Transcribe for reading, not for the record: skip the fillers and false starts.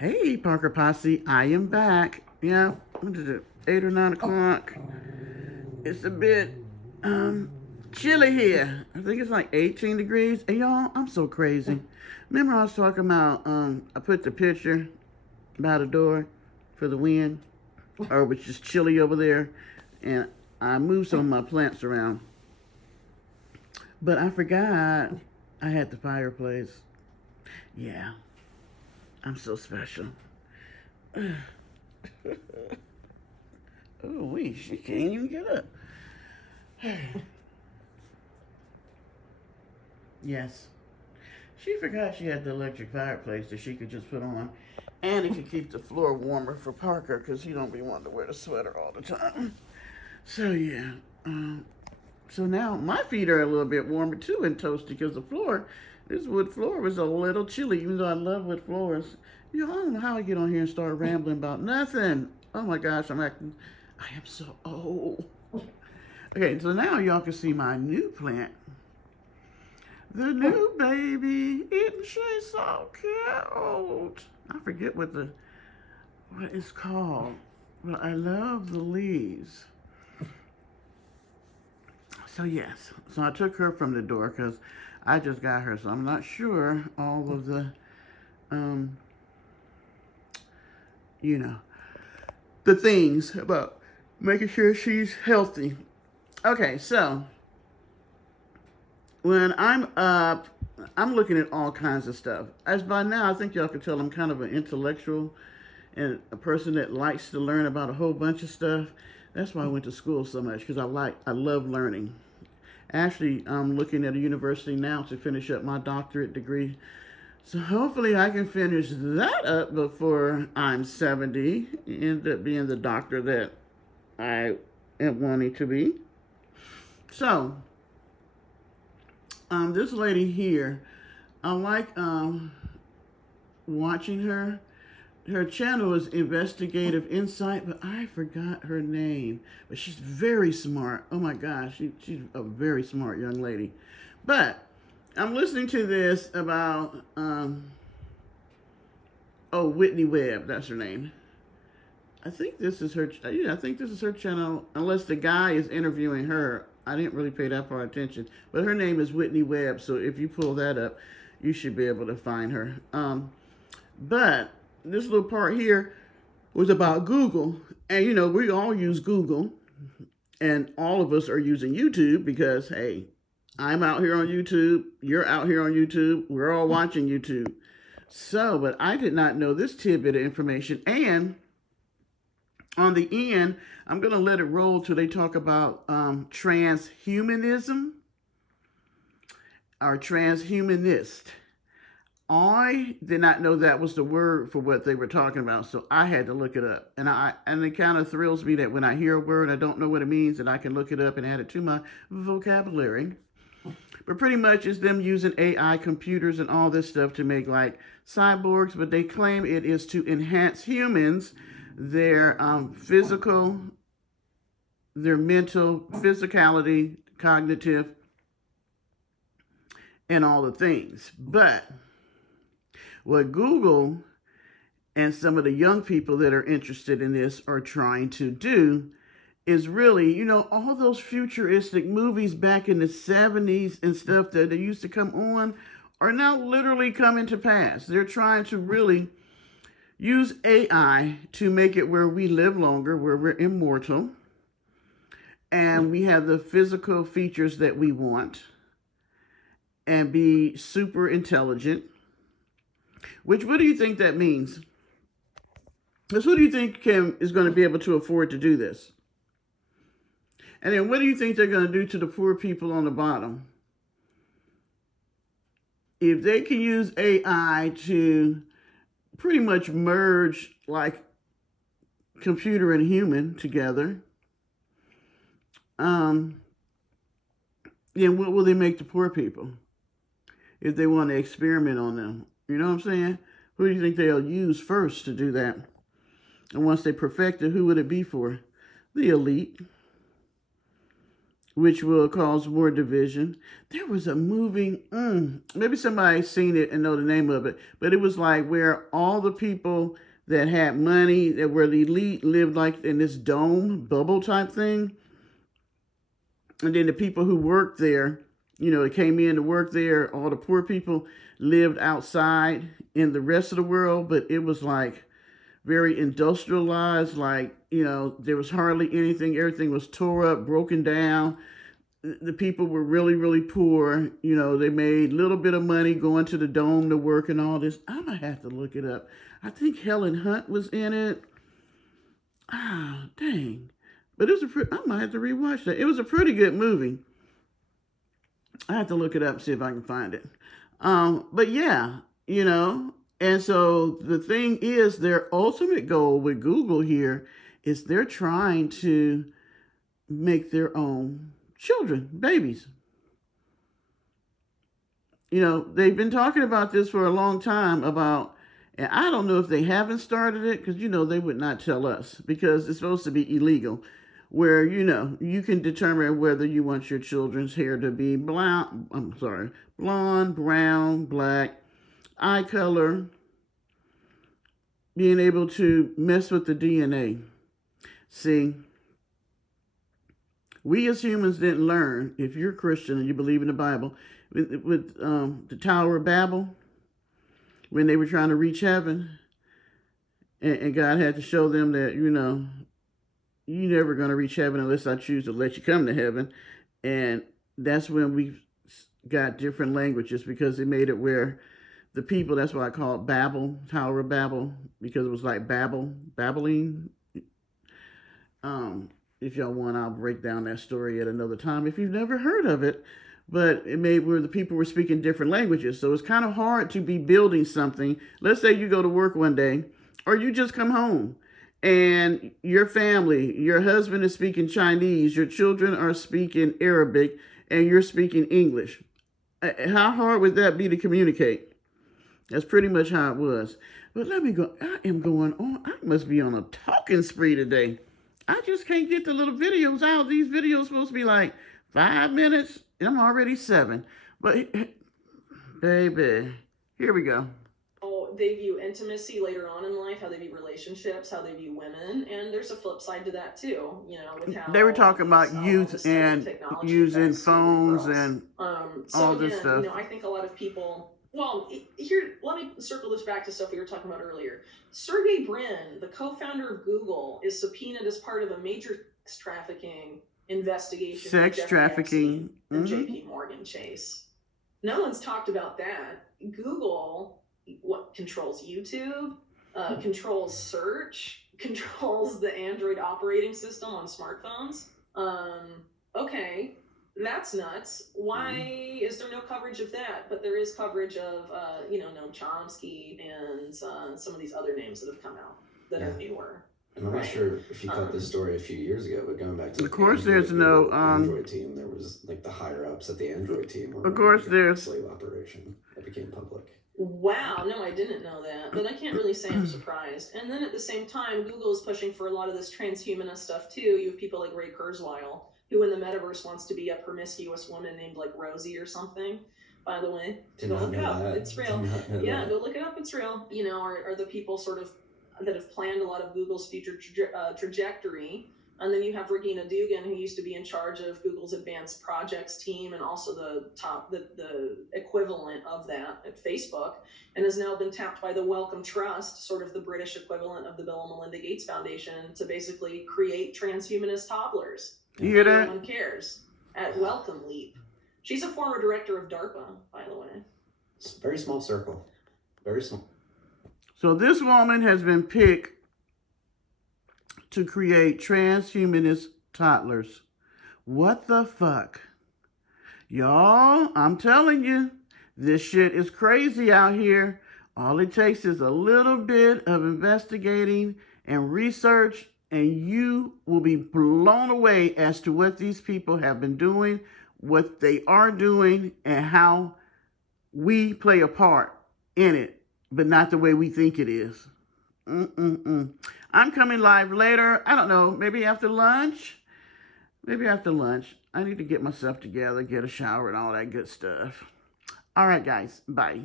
Hey, Parker Posse, I am back. Yeah, what is it? 8 or 9 o'clock. It's a bit chilly here. I think it's like 18 degrees. And y'all, I'm so crazy. Remember I was talking about I put the picture by the door for the wind, or it was just chilly over there, and I moved some of my plants around. But I forgot I had the fireplace. Yeah, I'm so special. Oh, wait, she can't even get up. Yes. She forgot she had the electric fireplace that she could just put on. And it could keep the floor warmer for Parker because he don't be wanting to wear the sweater all the time. So, yeah. Um, so now my feet are a little bit warmer too and toasty because the floor, this wood floor was a little chilly, even though I love wood floors. You know, I don't know how I get on here and start rambling about nothing. Oh my gosh, I am so old. Okay, so now y'all can see my new plant. The new baby. Isn't she so cute? I forget what it's called. But I love the leaves. So yes. So I took her from the door because I just got her. So I'm not sure all of the um you know the things about making sure she's healthy. Okay, so when I'm up, I'm looking at all kinds of stuff. As by now, I think y'all can tell I'm kind of an intellectual and a person that likes to learn about a whole bunch of stuff. That's why I went to school so much because I love learning. Actually, I'm looking at a university now to finish up my doctorate degree. So hopefully I can finish that up before I'm 70, end up being the doctor that I am wanting to be. So, this lady here, I like watching her. Her channel is Investigative Insight, but I forgot her name. But she's very smart. Oh my gosh, she's a very smart young lady. But I'm listening to this about Whitney Webb. That's her name. I think this is her. Yeah, I think this is her channel. Unless the guy is interviewing her, I didn't really pay that far attention. But her name is Whitney Webb. So if you pull that up, you should be able to find her. But this little part here was about Google. And you know, we all use Google. And all of us are using YouTube because, hey, I'm out here on YouTube. You're out here on YouTube. We're all watching YouTube. So, but I did not know this tidbit of information. And on the end, I'm going to let it roll till they talk about transhumanism or transhumanist. I did not know that was the word for what they were talking about, so I had to look it up. And it kind of thrills me that when I hear a word I don't know what it means, that I can look it up and add it to my vocabulary. But pretty much it's them using AI computers and all this stuff to make like cyborgs, but they claim it is to enhance humans, their physical, their mental, physicality, cognitive, and all the things. But what Google and some of the young people that are interested in this are trying to do is really, you know, all those futuristic movies back in the 70s and stuff that they used to come on are now literally coming to pass. They're trying to really use AI to make it where we live longer, where we're immortal, and we have the physical features that we want, and be super intelligent. Which, what do you think that means? Because who do you think is going to be able to afford to do this? And then what do you think they're going to do to the poor people on the bottom? If they can use AI to pretty much merge like computer and human together, then what will they make the poor people if they want to experiment on them? You know what I'm saying? Who do you think they'll use first to do that? And once they perfect it, who would it be for? The elite. which will cause more division. There was a movie, maybe somebody's seen it and know the name of it, but it was like where all the people that had money, that were the elite, lived like in this dome bubble type thing. And then the people who worked there, they came in to work there, all the poor people lived outside in the rest of the world, but it was like very industrialized, like, there was hardly anything. Everything was tore up, broken down. The people were really, really poor. They made a little bit of money going to the dome to work and all this. I'm going to have to look it up. I think Helen Hunt was in it. Ah, dang. But I might have to rewatch that. It was a pretty good movie. I have to look it up, see if I can find it. But yeah, and so the thing is, their ultimate goal with Google here is they're trying to make their own children, babies. They've been talking about this for a long time and I don't know if they haven't started it because, they would not tell us because it's supposed to be illegal where, you can determine whether you want your children's hair to be blonde, brown, black, eye color, being able to mess with the DNA. See, we as humans didn't learn, if you're a Christian and you believe in the Bible, with the Tower of Babel, when they were trying to reach heaven, and God had to show them that, you're never going to reach heaven unless I choose to let you come to heaven. And that's when we got different languages because it made it where the people, that's why I call it Babel, Tower of Babel, because it was like babbling. If y'all want, I'll break down that story at another time if you've never heard of it. But it made where the people were speaking different languages. So it's kind of hard to be building something. Let's say you go to work one day, or you just come home, and your family, your husband is speaking Chinese, your children are speaking Arabic, and you're speaking English. How hard would that be to communicate? That's pretty much how it was. But let me go. I am going on. I must be on a talking spree today. I just can't get the little videos out. These videos supposed to be like 5 minutes. I'm already 7. But, baby, here we go. They view intimacy later on in life, how they view relationships, how they view women, and there's a flip side to that too. With how they were talking about youth and using phones and all this stuff. I think a lot of people. Well, here, let me circle this back to stuff we were talking about earlier. Sergey Brin, the co-founder of Google, is subpoenaed as part of a major sex trafficking investigation. Sex trafficking. And JP Morgan Chase. No one's talked about that. Google, what controls YouTube, controls search, controls the Android operating system on smartphones. Okay, that's nuts. Why is there no coverage of that? But there is coverage of, Noam Chomsky and some of these other names that have come out that are newer. And I'm not sure if you caught this story a few years ago, but going back to of course, there's no Android team. There was like the higher ups at the Android team. Of course, there's slave operation that became public. Wow, no, I didn't know that, but I can't really say I'm surprised. And then at the same time, Google is pushing for a lot of this transhumanist stuff too. You have people like Ray Kurzweil, who in the metaverse wants to be a promiscuous woman named like Rosie or something. By the way, go look it up. It's real. Yeah, go look it up. It's real. Are the people sort of that have planned a lot of Google's future trajectory. And then you have Regina Dugan, who used to be in charge of Google's advanced projects team and also the equivalent of that at Facebook, and has now been tapped by the Wellcome Trust, sort of the British equivalent of the Bill and Melinda Gates Foundation, to basically create transhumanist toddlers. You hear that? No one cares. At Wellcome Leap. She's a former director of DARPA, by the way. It's a very small circle. Very small. So this woman has been picked to create transhumanist toddlers. What the fuck? Y'all, I'm telling you, this shit is crazy out here. All it takes is a little bit of investigating and research, and you will be blown away as to what these people have been doing, what they are doing, and how we play a part in it, but not the way we think it is. I'm coming live later. I don't know, maybe after lunch. Maybe after lunch. I need to get myself together, get a shower, and all that good stuff. All right, guys. Bye.